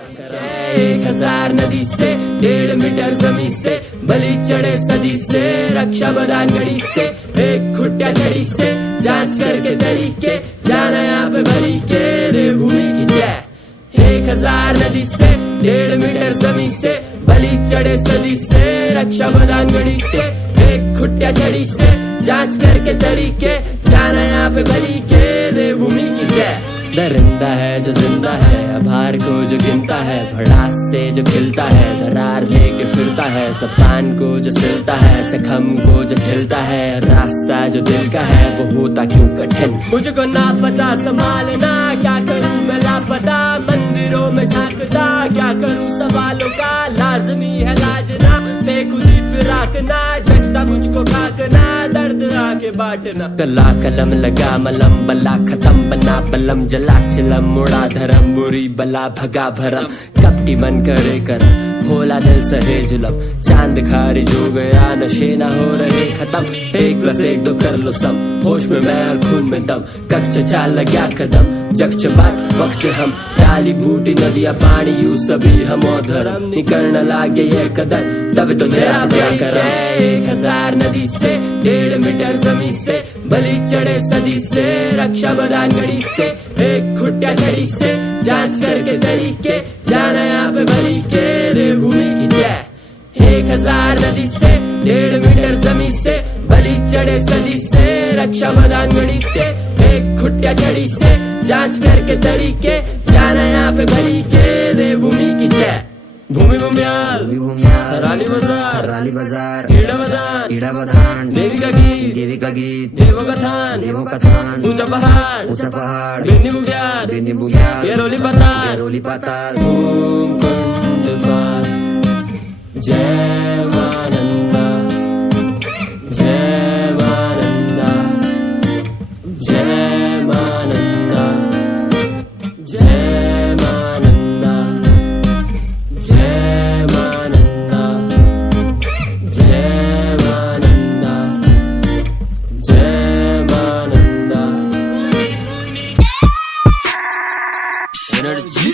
1000 नदी से 1.5 मीटर जमीन से बलि चढ़े सदी से रक्षा बदान गढ़ी से एक खुट्टा छड़ी से जांच करके तरीके जाना यहाँ पे भली के रे भूमि की जय। 1000 नदी से 1.5 मीटर जमीन से बलि चढ़े सदी से रक्षा बदान गढ़ी से एक खुट्टा छड़ी से जांच करके तरीके जाना यहाँ पे भली के रे भूमि की जय। दरिंदा है जो जिंदा है आभार को जो गिनता है भड़ास से जो खिलता है दरार लेके फिरता है सपान को जो सिलता है सखम को जो छिलता है रास्ता जो दिल का है वो होता क्यों कठिन मुझको ना पता संभालना क्या करूं मैं लापता मंदिरों में झांकता क्या करूं सवालों का लाजमी है लाजना बेखुदी फिराकना जस्ता मुझको खाकना दर्द आके बांटना कला कलम लगा मलम बला खत्म बना बलम जला चिलम मुड़ा धर्म बुरी बला भगा भरम कपटी मन करे करम भोला दिल सहे जुलम चांद खारी जो गया नशे ना हो रहे खत्म 1+1 2 कर लो सम होश में मैं और खून में दम कच्च चाल लगा कदम जक्ष बाट वक्ष हम डाली बूटी नदिया पानी यू सभी हम धर्म निकलना लागे ये कदम तब तो जरा करम 1000 नदी से 1.5 मीटर जमीन से बलि चढ़े सदी से रक्षा बदान गढ़ी से एक खुट्टा छड़ी से जांच करके तरीके जाना यहाँ पे भली के रे भूमि की जय। 1000 नदी से 1.5 मीटर जमीन से बलि चढ़े सदी से रक्षा बदान गढ़ी से एक खुट्टा छड़ी से जांच करके तरीके जाना यहाँ पे भली के रे भूमि की जय। भूमि भूमियाल राली बाजार ईड़ा बधान देवी का गीत देवो कथान ऊंचा पहाड़ बिन्नी बुग्याल ये रोली पताल ओम कुंड पार जय मानंदा जय मानंदा जय मानंदा जय मानंदा जय मानंदा जय मानंदा जय मानंदा एनर्जी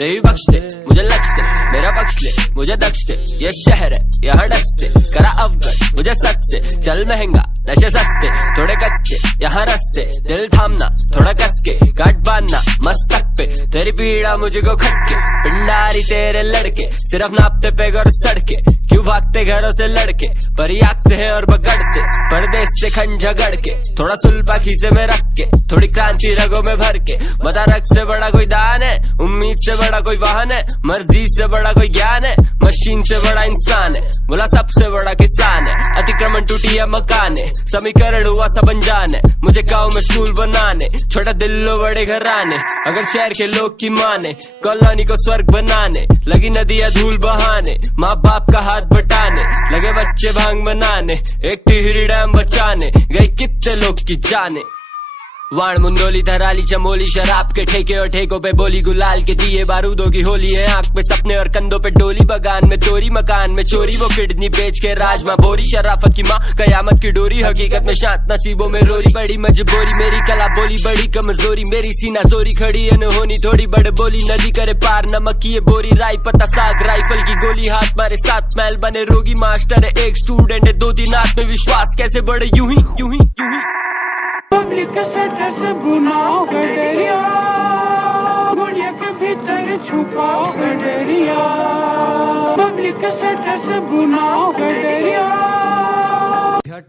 यही बख्श दे मुझे लक्ष्य दे मेरा बख्श ले मुझे दक्ष दे ये शहर है यहाँ डसते करा अवगत मुझे सच से चल महंगा नशे सस्ते थोड़े कच्चे यहाँ रस्ते दिल थामना थोड़ा कसके गांठ बांधना मस्तक पे तेरी पीड़ा मुझको खटके पिंडारी तेरे लड़के सिर्फ नापते पे और सड़के क्यों भागते घरों से लड़के परियाक से है और बगड़ से परदेश से खंड झगड़ के थोड़ा सुल्पा खीसे में रख के थोड़ी क्रांति रगों में भर के मदारक से बड़ा कोई दान है उम्मीद से बड़ा कोई वाहन है मर्जी से बड़ा कोई ज्ञान है मशीन से बड़ा इंसान है बोला सबसे बड़ा किसान है अतिक्रमण टूटी है मकान है समीकरण हुआ सब अनजान है मुझे गाँव में स्कूल बनाने छोटा दिल्लो बड़े घर आने अगर शहर के लोग की माने कॉलोनी को स्वर्ग बनाने लगी नदियां धूल बहाने माँ बाप का हाथ बटाने लगे बच्चे भांग बनाने एक टिहरी डैम बचाने गई कितने लोग की जाने वाण मुंदोली थराली चमोली शराब के ठेके और ठेकों पे बोली गुलाल के दिए बारूदों की होली है आंख पे सपने और कंधों पे डोली बगान में तोरी मकान में चोरी वो किडनी बेच के राजमा बोरी शराफत की माँ कयामत की डोरी हकीकत में शांत नसीबों में रोरी बड़ी मजबूरी मेरी कला बोली बड़ी कमजोरी मेरी सीना जोरी खड़ी अनहोनी थोड़ी बड़ बोली नदी करे पार नमक की ये बोरी राई पत्ता साग राइफल की गोली हाथ मारे 7 मैल बने रोगी मास्टर है एक स्टूडेंट है 2-3 आत्मविश्वास कैसे बढ़े यूं ही पब्लिक से जैसे बुनाओ गडरिया गुड़िया के भीतर छुपाओ गडरिया पब्लिक से जैसे बुनाओ गडरिया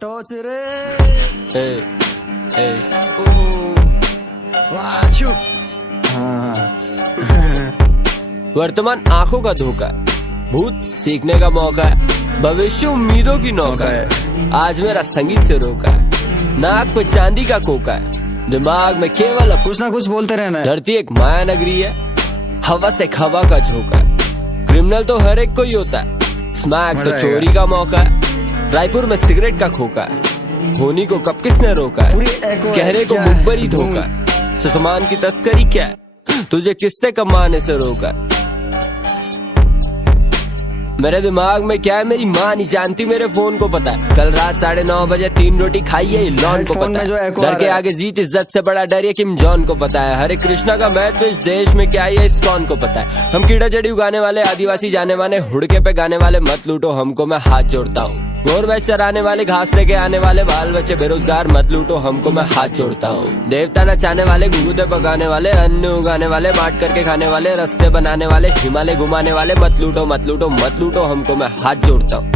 टॉर्च रे वर्तमान आंखों का धोखा है भूत सीखने का मौका है भविष्य उम्मीदों की नौका है आज मेरा संगीत से रोका है नाक पे चांदी का कोका है दिमाग में केवल कुछ ना कुछ बोलते रहना है धरती एक माया नगरी है हवा से हवा का झोंका है क्रिमिनल तो हर एक कोई होता है स्मैक तो चोरी का मौका है रायपुर में सिगरेट का खोका है होनी को कब किसने रोका है गहरे को मुखबरी धोखा है सामान की तस्करी क्या है तुझे किसने कमाने से रोका है मेरे दिमाग में क्या है मेरी माँ नहीं जानती, मेरे फोन को पता है। कल रात 9:30 बजे 3 रोटी खाई है, लॉन को पता है। डर के आगे जीत इज्जत से बड़ा डर ये किम जॉन को पता है। हरे कृष्णा का महत्व इस देश में क्या है इस्कॉन को पता है। हम कीड़ा जड़ी उगाने वाले आदिवासी जाने माने हुड़के पे गाने वाले मत लूटो हमको, मैं हाथ जोड़ता हूँ। गोर भैंस चराने वाले घास लेके आने वाले बाल बच्चे बेरोजगार मत लूटो हमको, मैं हाथ जोड़ता हूँ। देवता नचाने वाले घुघुते पकाने वाले अन्न उगाने वाले बांट करके खाने वाले रास्ते बनाने वाले हिमालय घुमाने वाले मत लूटो मत लूटो मत लूटो हमको, मैं हाथ जोड़ता हूँ।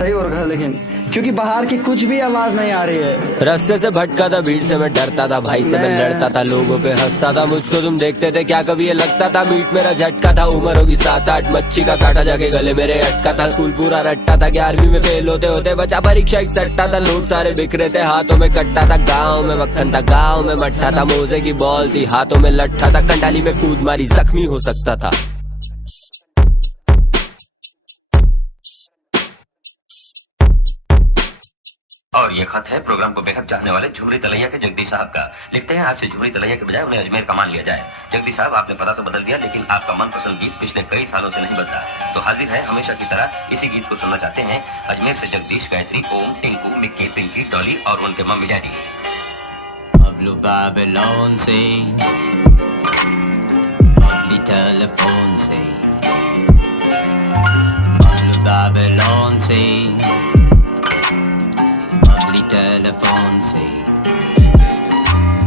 सही हो रहा, लेकिन क्योंकि बाहर की कुछ भी आवाज नहीं आ रही है। रास्ते से भटका था, भीड़ से मैं डरता था, भाई से मैं लड़ता था, लोगों पे हंसता था। मुझको तुम देखते थे क्या कभी ये लगता था मीट मेरा झटका था। उम्र होगी 7-8, मच्छी का कांटा जाके गले मेरे अटका था। स्कूल पूरा रट्टा था, 11वीं में फेल होते होते बचा परीक्षा एक सट्टा था। लोग सारे बिखरे थे, हाथों में कट्टा था। गाँव में मक्खन था, गाँव में मट्ठा था। मोजे की बॉल थी, हाथों में लट्ठा था। कंडाली में कूद मारी, जख्मी हो सकता था। और ये खत है प्रोग्राम को बेहद चाहने वाले झुमरी तलैया के जगदीश साहब का। लिखते हैं आज से झुमरी तलैया के बजाय उन्हें अजमेर का मान लिया जाए। जगदीश साहब, आपने पता तो बदल दिया, लेकिन आपका मनपसंद गीत पिछले कई सालों से नहीं बदला। तो हाजिर है हमेशा की तरह, इसी गीत को सुनना चाहते हैं। अजमेर से जगदीश, गायत्री, ओम, टिंकू, मिक्की, पिंकी, डॉली और उनके mummy daddy. Pablo Babylon say, Ugly telephone say, Pablo Babylon say, Ugly telephone say.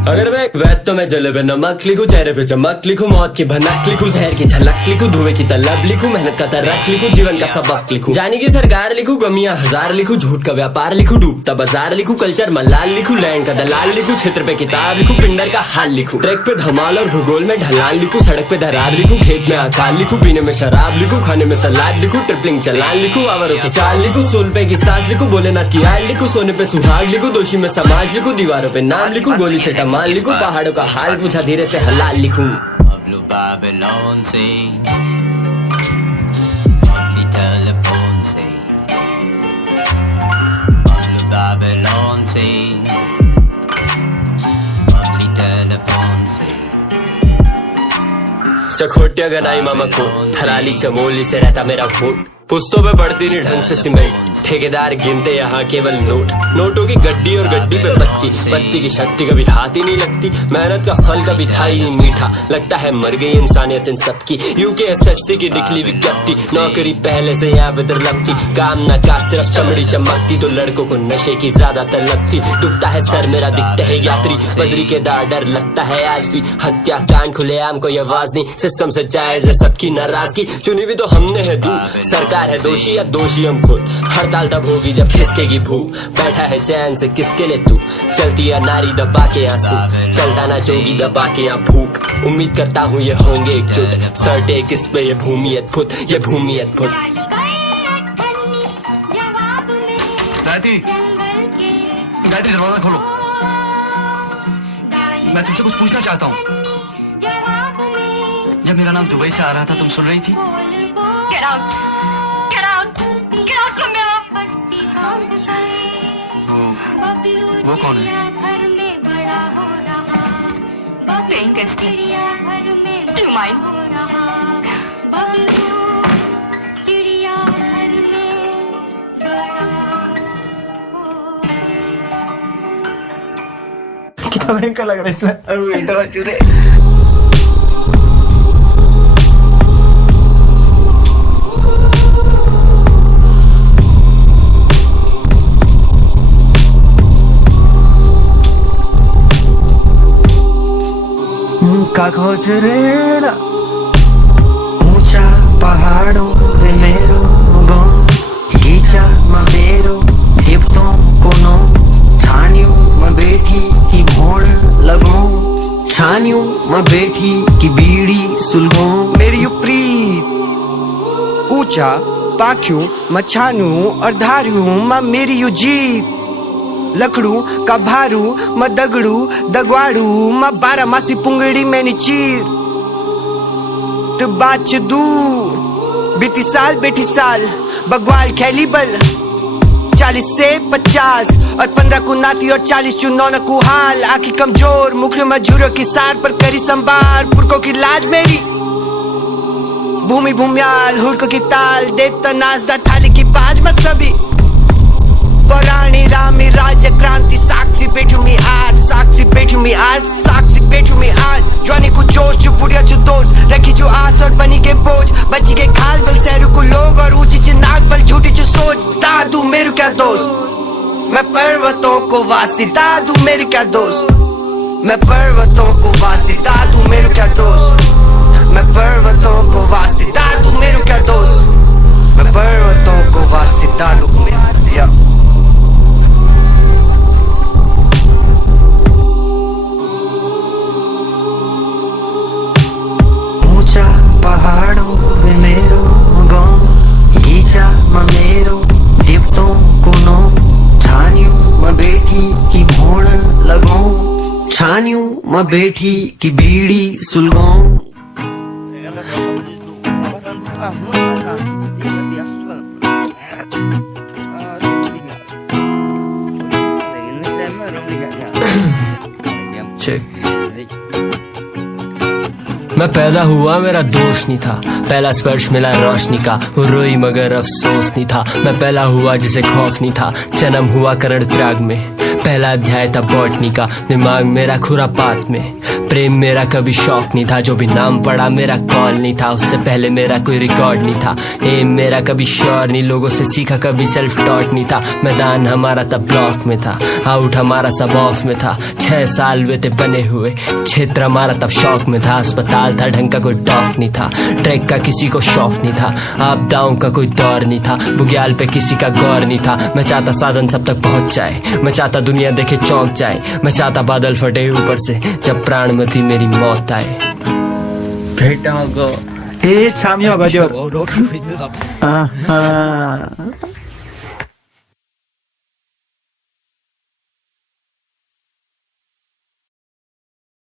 अगर मैं एक वैद तो मैं जले पे नमक लिखूं, चेहरे पे चमक लिखूं, मौत की भनक लिखूं, जहर की झलक लिखूं, धुएं की तलब लिखूं, मेहनत का तर्क लिखूं, जीवन का सबक लिखूं, जानी की सरकार लिखूं, गमियां हजार लिखूं, झूठ का व्यापार लिखूं, डूबता बाजार लिखूं, कल्चर मलाल लिखूं, लैंड का दलाल लिखूं, क्षेत्र पे किताब लिखूं, पिंडर का हाल लिखूं, ट्रैक पे धमाल और भूगोल में ढलान लिखूं, सड़क पे दरार लिखूं, खेत में अकाल लिखूं, पीने में शराब लिखूं, खाने में सलाद लिखूं, ट्रिपलिंग चलान लिखूं, आवरों की चाल लिखूं, सोल पे की सांस लिखूं, भोलेनाथ की आल लिखूं, सोने पे सुहाग लिखूं, दोषी में समाज लिखूं, दीवारों पे नाम लिखूं, गोली से टमाल लिखूं, पहाड़ों का हाल पूछा धीरे से हलाल लिखूं। Pablo Babylon say, Ugly telephone say, Pablo Babylon say, Ugly telephone say. चखोटिया Ganai मामा को थराली चमोली से रहता मेरा वोट। पुस्तों पे पड़ती नहीं ढंग से सीमेंट, ठेकेदार गिनते यहाँ केवल नोट। नोटों की गड्डी और गड्डी पे बत्ती, बत्ती की शक्ति कभी हाथ ही नहीं लगती। मेहनत का फल कभी था ही नहीं मीठा, लगता है मर गई इंसानियत इन सबकी। UKSSC की निकली विज्ञप्ति, नौकरी पहले से यहाँ पे दुर्लभ थी। काम ना काज सिर्फ चमड़ी चमकती, तो लड़कों को नशे की ज्यादा तलब थी। दुखता है सर मेरा, दिखते है यात्री, बदरी के दार डर लगता है आज भी। हत्या कांड खुलेआम कोई आवाज नहीं, सिस्टम से जायज है सबकी नाराजगी। चुनी भी तो हमने है दू, सरकार है दोषी या दोषी हम खुद। हड़ताल तब होगी जब खिसकेगी भूख, बैठा है चैन से किसके लिए तू। चलती है नारी दबा के आंसू, चलता ना जोगी दबा के यहाँ भूख। उम्मीद करता हूँ ये होंगे एकजुट, सटे किस पे ये भूमि अद्भुत, ये भूमि अद्भुत। गायत्री, गायत्री दरवाजा खोलो, मैं तुमसे कुछ पूछना चाहता हूँ। जब मेरा नाम दुबई से आ रहा था तुम सुन रही थी? Get out! Get out! Get out from here! वो कौन है? Playing Keston. Do you mind? कितना भयंकर लग रहा है इसमें। चूरे का खोज रेला ऊंचा पहाड़ों पे मेरो गाँव गीचा मेरो गिफ्टों को नो छानियों में बैठी की भोड़ लगो छानियों में बैठी की बीड़ी सुलगो मेरी यू प्रीत ऊंचा पाख्यूं मछानू और धारियों माँ मेरी यू जीत लकड़ू का भारू म दगड़ू दगवाड़ू म 12 मासी पुंगड़ी मैंने चीर तो बात दूर बीती साल बैठी साल बगवाल खैली बल 40 से 50 और 15 को नाती और 40 चुनौना को हाल आखी कमजोर मुख मजूरों की सार पर करी संभार पुरखों की लाज मेरी भूमि भूम्याल हुड़को की ताल देवता नाचदा थाली की बाज में सभी पौराणी रामी राज्य क्रांति साक्षी बैठू मी आज साक्षी बैठू मी आज साक्षी बैठू मी आज जवानी को जोश जो बुढ़िया जो दोस्त रखी जो आस और बनी के बोझ बची के खाल बल सैरू को लोग और ऊंची ची नाक बल झूठी जो सोच दादू मेरू क्या दोस्त मैं पर्वतों को वासी दादू मेरू क्या दोस्त मैं पर्वतों को वासी दादू मेरू क्या दोस्त मैं पर्वतों को वासी दादू मेरू क्या दोस्त मैं पर्वतों को वासी दादू या ऊंचा पहाड़ों पे मेरो गाँव गीचा म मेरो देवतों को नो छानियों म बैठी की भोण लगाऊं छानियों म बैठी की बीड़ी सुलगाऊं मैं पैदा हुआ मेरा दोष नहीं था, पहला स्पर्श मिला रोशनी का, रोई मगर अफसोस नहीं था। मैं पहला हुआ जिसे खौफ नहीं था, जन्म हुआ करण प्राग में, पहला अध्याय था बॉटनी का। दिमाग मेरा खुरापात में, प्रेम मेरा कभी शौक नहीं था। जो भी नाम पड़ा मेरा कॉल नहीं था, उससे पहले मेरा कोई रिकॉर्ड नहीं था। एम मेरा कभी श्योर नहीं, लोगों से सीखा कभी सेल्फ टॉट नहीं था। मैदान हमारा तब ब्लॉक में था, आउट हमारा सब ऑफ में था। 6 साल हुए थे बने हुए, क्षेत्र हमारा तब शौक में था। अस्पताल था ढंग का कोई डॉक नहीं था, ट्रैक का किसी को शौक नहीं था, आपदाओं का कोई दौर नहीं था, बुग्याल पे किसी का गौर नहीं था। मैं चाहता साधन सब तक पहुंच जाए, मैं चाहता दुनिया देखे चौंक जाए, मैं चाहता बादल फटे ऊपर से जब प्राण में थी मेरी मौत आए। भेटाओ को ए 참여가죠.